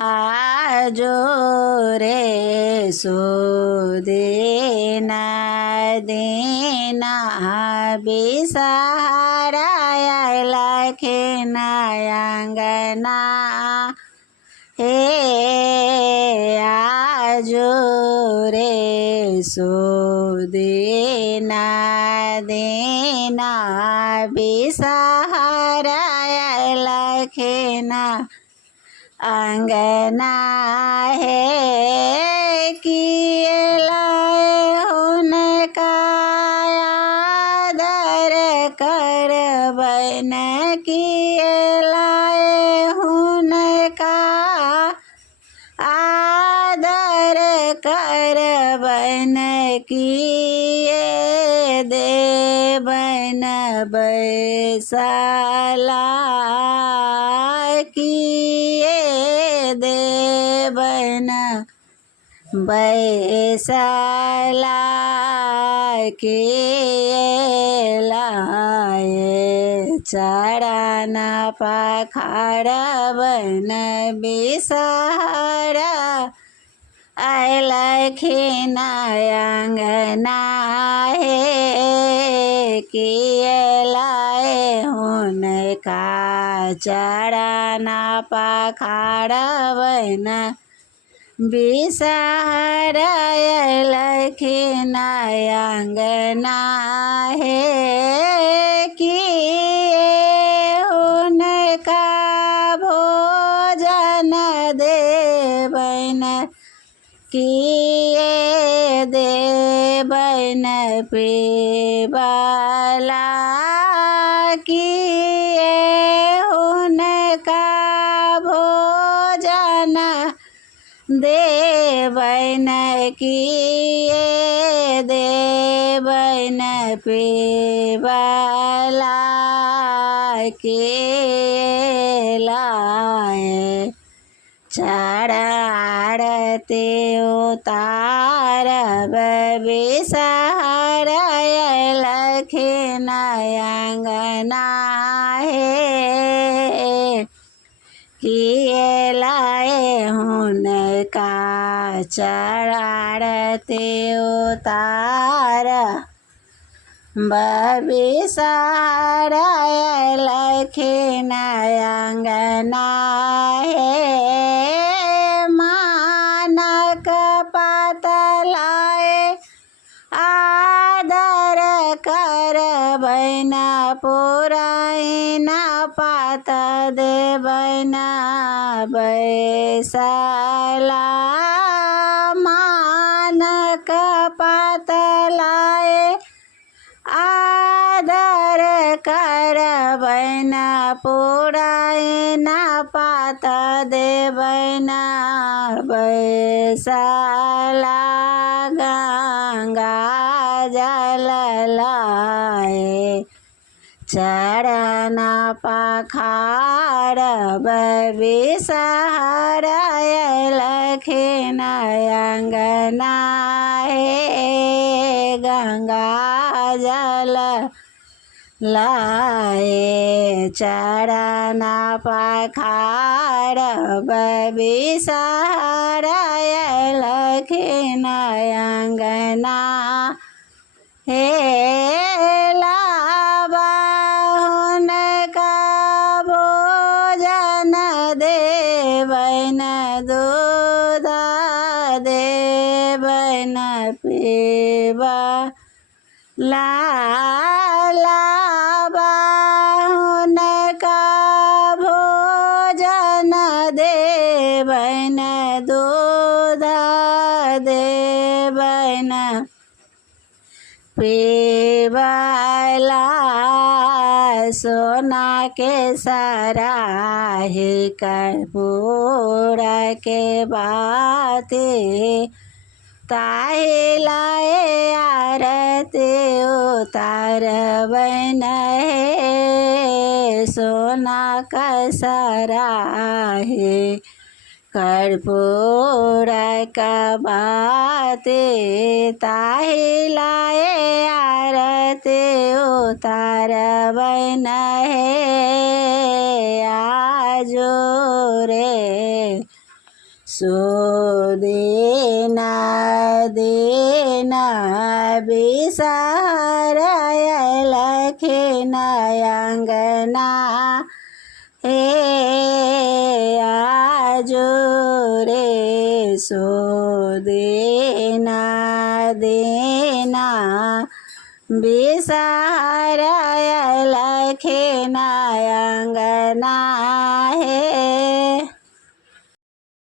आजो रे सो देना देना बिसहारा लखना अंगना हे आजो रे सो देना देना बिसहारा लखना अंगना है किए लाए उनका आदर कर बन किए लाए उनका आदर कर बन किए दे बन बैसाला किए दे बन बैसाला के लाए चरण पखाड़ बन बिसहारा लखना अंगना है किए लाए उनका चरण पखाड़ बन बिसहारा लखना अंगना है किए उनका भोजन देवन किए देवन पेबाला किए उनका भोजन देवन किए देवन पेबाला के लाए चढ़ाते उतार बिसहारा लखना अंगना है किए लाए उनका चढ़ाते उतार बिसहारा लखना अंगना है मानक पतलाए आदर कर बना पुराना पात दे बना बैसाला मानक पतलाए आदर कर बना पुराना पात दे बना बैसाला गंगा जल लाए चरण पखाड़ बिसहारा लखना अंगना है गंगा जल लाए चरण पखाड़ बिसहारा लखना अंगना हे लाबा उनका भोजन देवन दूध देवन पीबा लाबा उनका भोजन देवन दूध देवन पीबला सोना के सराहे कर्पूर के बाते ताहे लाए आरती उतार बन सोना का सराहे कर्पूर का बाते ताहे लाए आरती उतार बन आजो रे सुदेना देना बिसाराय लखन अंगना हे आजो रे सुदेना देना बिसाराय लखन अंगना हे।